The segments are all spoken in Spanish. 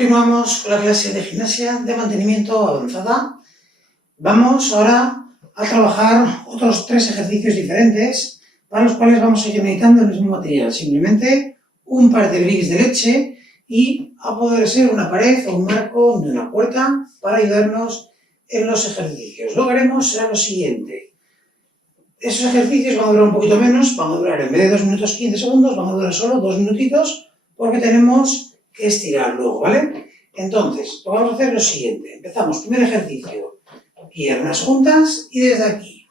Continuamos con la clase de gimnasia de mantenimiento avanzada. Vamos ahora a trabajar otros 3 ejercicios diferentes para los cuales vamos a ir necesitando el mismo material, simplemente un par de bricks de leche y a poder ser una pared o un marco de una puerta para ayudarnos en los ejercicios. Lo que haremos será lo siguiente. Esos ejercicios van a durar un poquito menos, van a durar en vez de 2 minutos 15 segundos, van a durar solo 2 minutitos porque tenemos que estirar luego, ¿vale? Entonces, lo que vamos a hacer es lo siguiente. Empezamos, primer ejercicio, piernas juntas y desde aquí.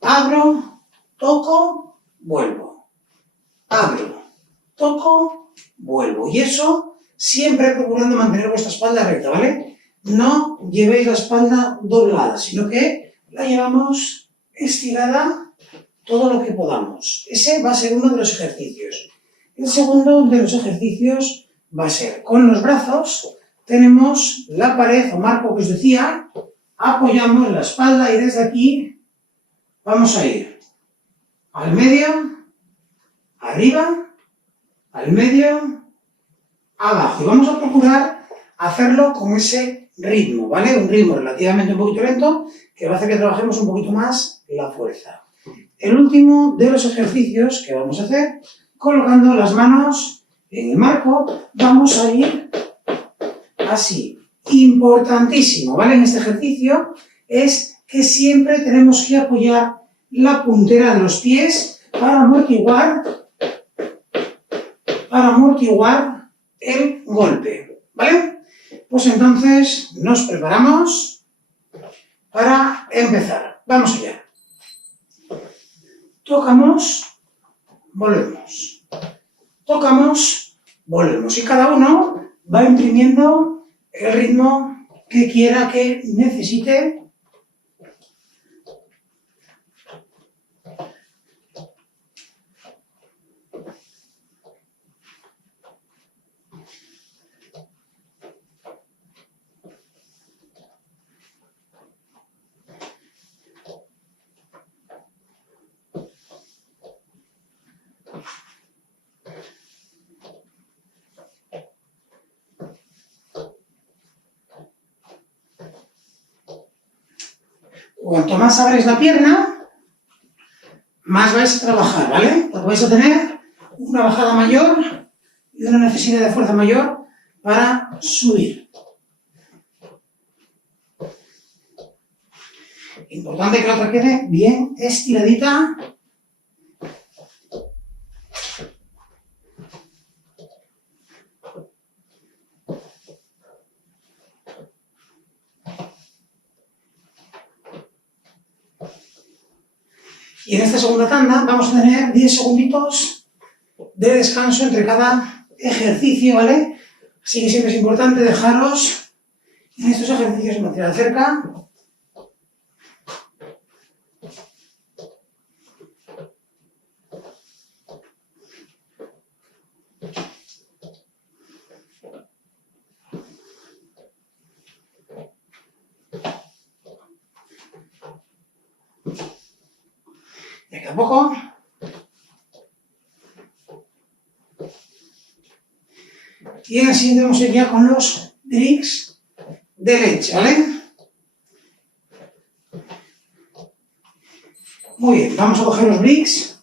Abro, toco, vuelvo. Abro, toco, vuelvo. Y eso siempre procurando mantener vuestra espalda recta, ¿vale? No llevéis la espalda doblada, sino que la llevamos estirada todo lo que podamos. Ese va a ser uno de los ejercicios. El segundo de los ejercicios va a ser con los brazos, tenemos la pared o marco que os decía, apoyamos la espalda y desde aquí vamos a ir al medio, arriba, al medio, abajo. Y vamos a procurar hacerlo con ese ritmo, ¿vale? Un ritmo relativamente un poquito lento que va a hacer que trabajemos un poquito más la fuerza. El último de los ejercicios que vamos a hacer, colocando las manos en el marco, vamos a ir así. Importantísimo, ¿vale? En este ejercicio es que siempre tenemos que apoyar la puntera de los pies para amortiguar el golpe, ¿vale? Pues entonces nos preparamos para empezar. Vamos allá. Tocamos, volvemos. Tocamos, volvemos. Y cada uno va imprimiendo el ritmo que quiera, que necesite. Cuanto más abres la pierna, más vais a trabajar, ¿vale? Porque vais a tener una bajada mayor y una necesidad de fuerza mayor para subir. Importante que la otra quede bien estiradita. Y en esta segunda tanda vamos a tener 10 segunditos de descanso entre cada ejercicio, ¿vale? Así que siempre es importante dejaros en estos ejercicios mantener cerca. De aquí a poco. Y en el siguiente vamos a ir ya con los bricks de leche, ¿vale? Muy bien, vamos a coger los bricks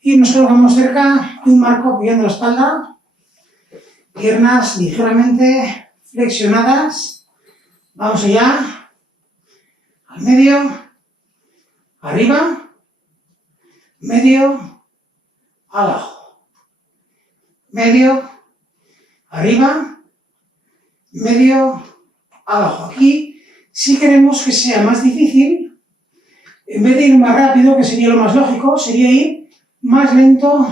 y nos colocamos cerca de un marco apoyando la espalda, piernas ligeramente flexionadas. Vamos allá, al medio, arriba, medio, abajo, medio, arriba, medio, abajo. Aquí, si queremos que sea más difícil, en vez de ir más rápido, que sería lo más lógico, sería ir más lento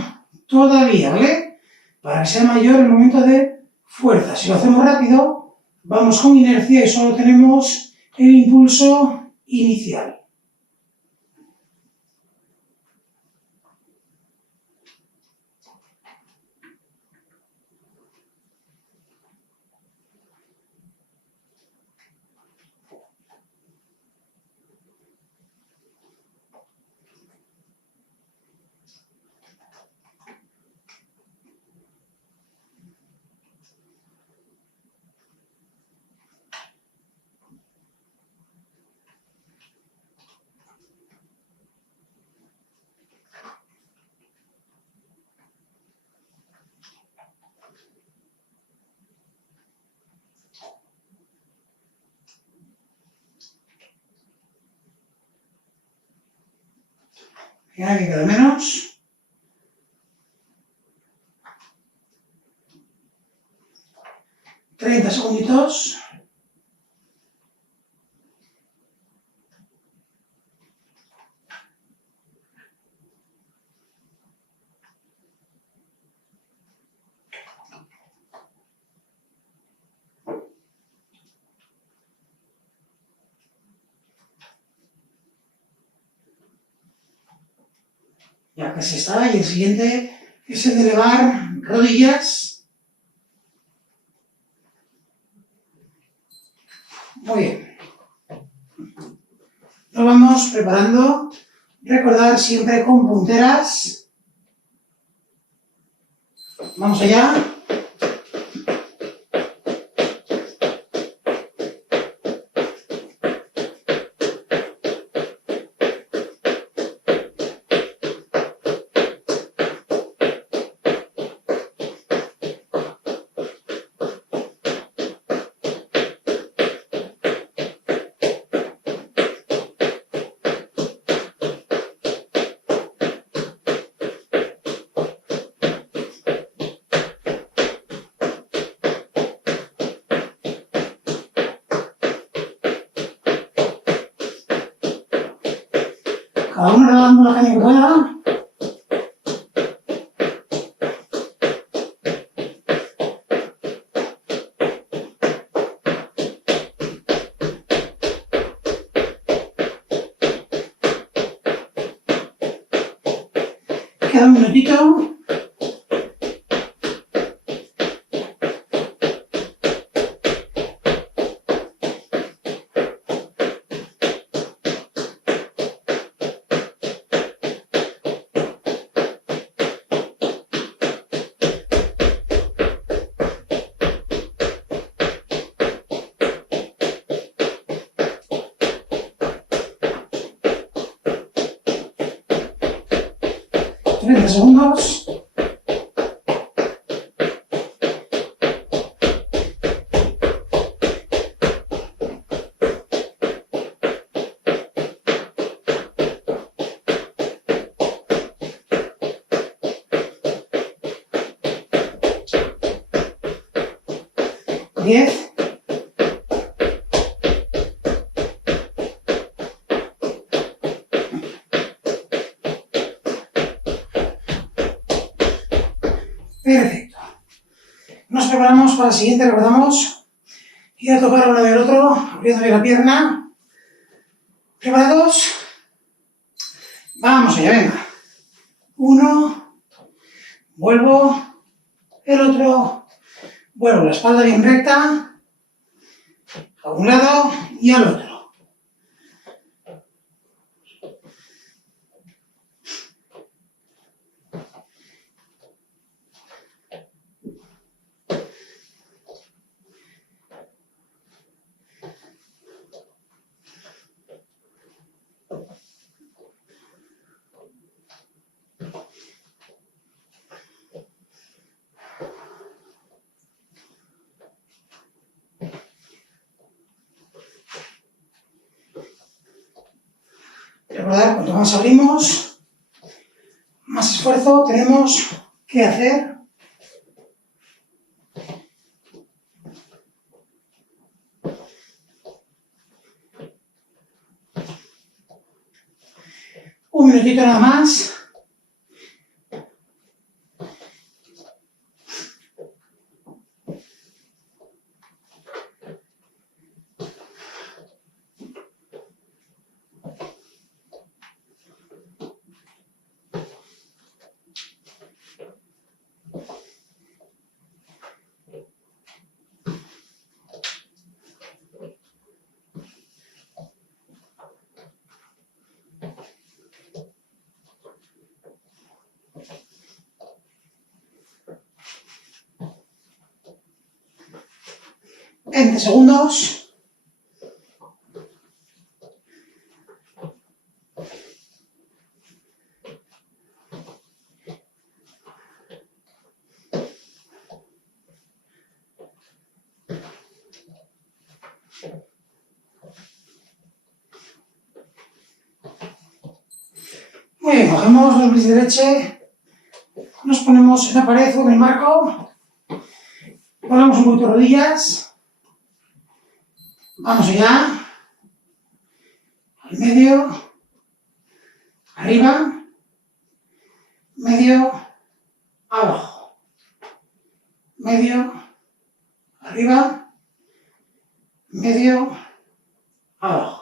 todavía, ¿vale? Para que sea mayor el momento de fuerza. Si lo hacemos rápido, vamos con inercia y solo tenemos el impulso inicial. Ya que queda menos. Treinta segunditos. Ya casi está. Y el siguiente es el de elevar rodillas. Muy bien. Lo vamos preparando. Recordar siempre con punteras. Vamos allá. Cada uno le va dando la caña que pueda. Queda un minutito. Treinta segundos. Diez. Perfecto. Nos preparamos para el siguiente. Recordamos ir a tocar uno del otro, abriendo bien la pierna. ¿Preparados? Vamos allá, venga. Uno. Vuelvo. El otro. Vuelvo la espalda bien recta. A un lado y al otro. Recordad, cuanto más abrimos, más esfuerzo tenemos que hacer. Un minutito nada más. Veinte segundos. Muy bien, cogemos los blis de leche, nos ponemos en la pared o en el marco, ponemos un poquito de rodillas, vamos allá, al medio, arriba, medio, abajo, medio, arriba, medio, abajo.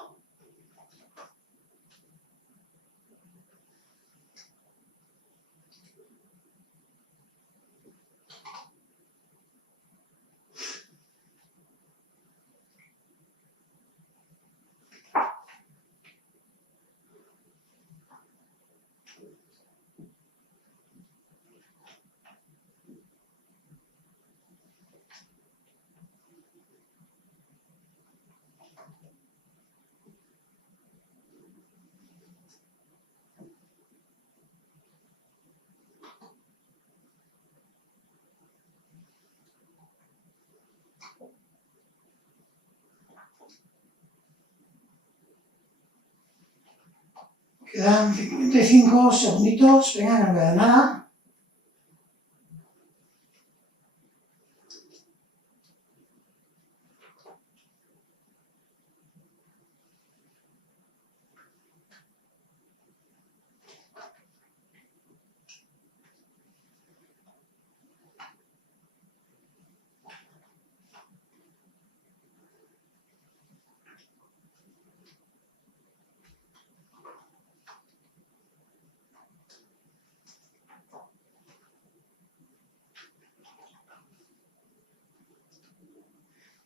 Quedan 55 segunditos, venga, no queda nada.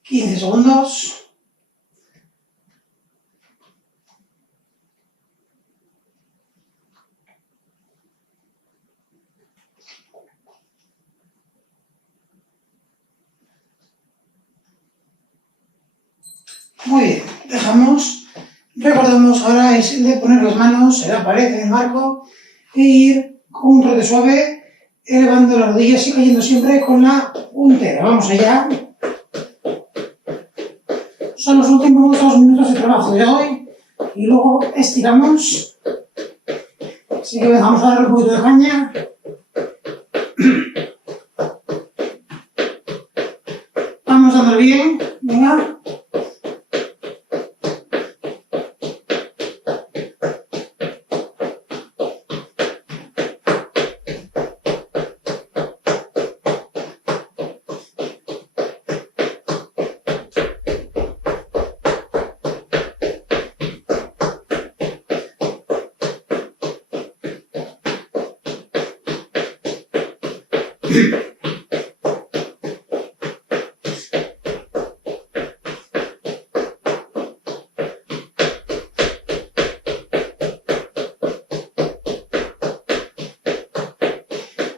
$15. Muy bien, dejamos. Recordamos ahora es el de poner las manos en la pared, en el marco, e ir con un trote suave, elevando las rodillas y cayendo siempre con la puntera. Vamos allá. Son los últimos 2 minutos de trabajo de hoy y luego estiramos. Así que vamos a darle un poquito de caña. Vamos dándole bien, venga.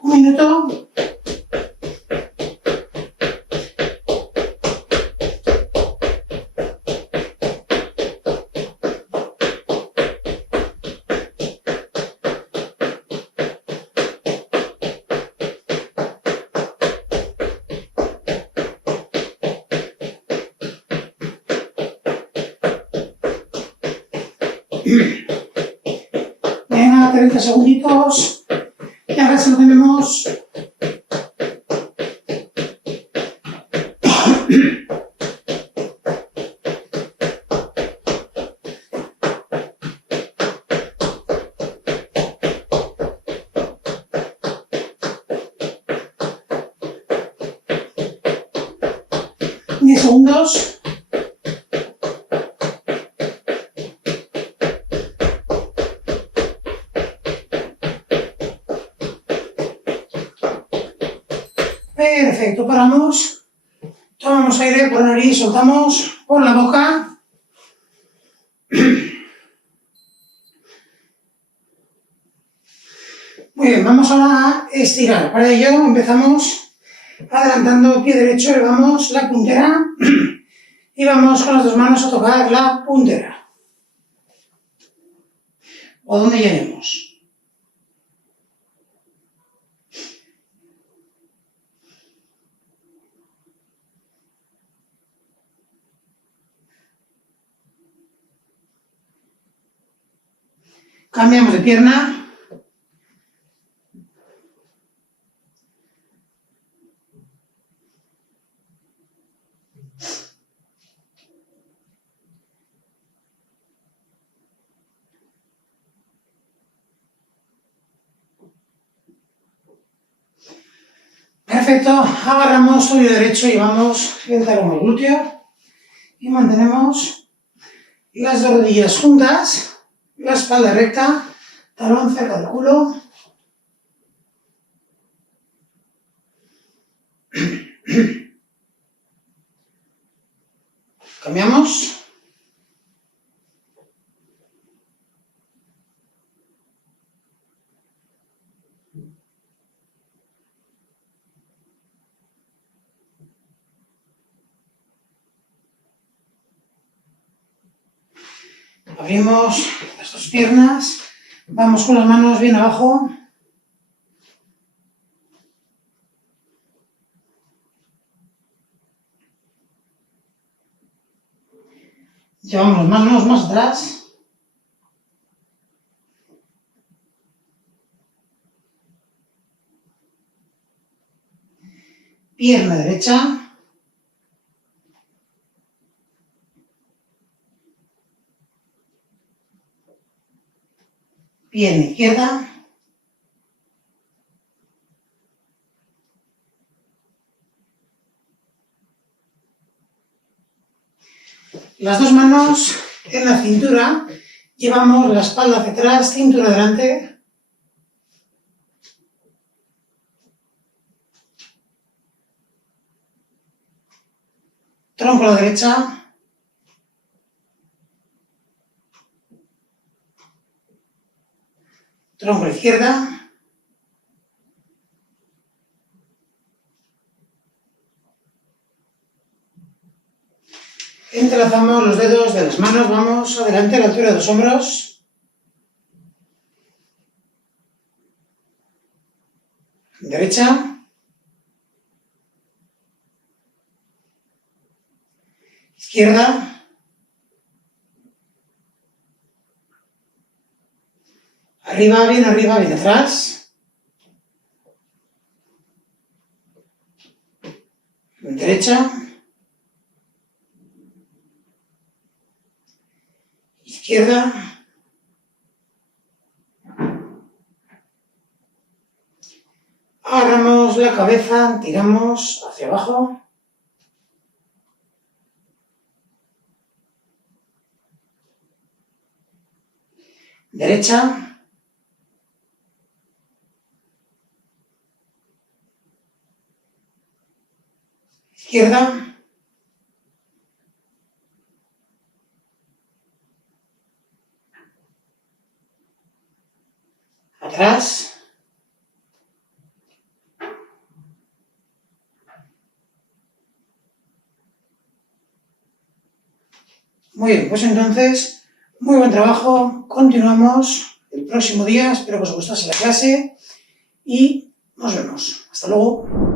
Un minuto. Venga, 30 segunditos. Y ahora sí lo tenemos. $10 segundos. Perfecto, paramos. Tomamos aire por la nariz, soltamos por la boca. Muy bien, vamos ahora a estirar. Para ello empezamos adelantando pie derecho, elevamos la puntera y vamos con las 2 manos a tocar la puntera. O donde lleguemos. Cambiamos de pierna. Perfecto, agarramos tobillo derecho y vamos frente al glúteo y mantenemos las dos rodillas juntas, la espalda recta, talón cerca del culo. Cambiamos. Abrimos las dos piernas, vamos con las manos bien abajo. Llevamos las manos más atrás. Pierna derecha. Pierna izquierda. Las dos manos en la cintura, llevamos la espalda hacia atrás, cintura adelante. Tronco a la derecha. Tronco a la izquierda. Entrelazamos los dedos de las manos, vamos adelante a la altura de los hombros. Derecha. Izquierda. Arriba, bien atrás. Derecha. Izquierda. Agarramos la cabeza, tiramos hacia abajo. Derecha. Izquierda. Atrás. Muy bien, pues entonces, muy buen trabajo. Continuamos el próximo día. Espero que os gustase la clase y nos vemos. Hasta luego.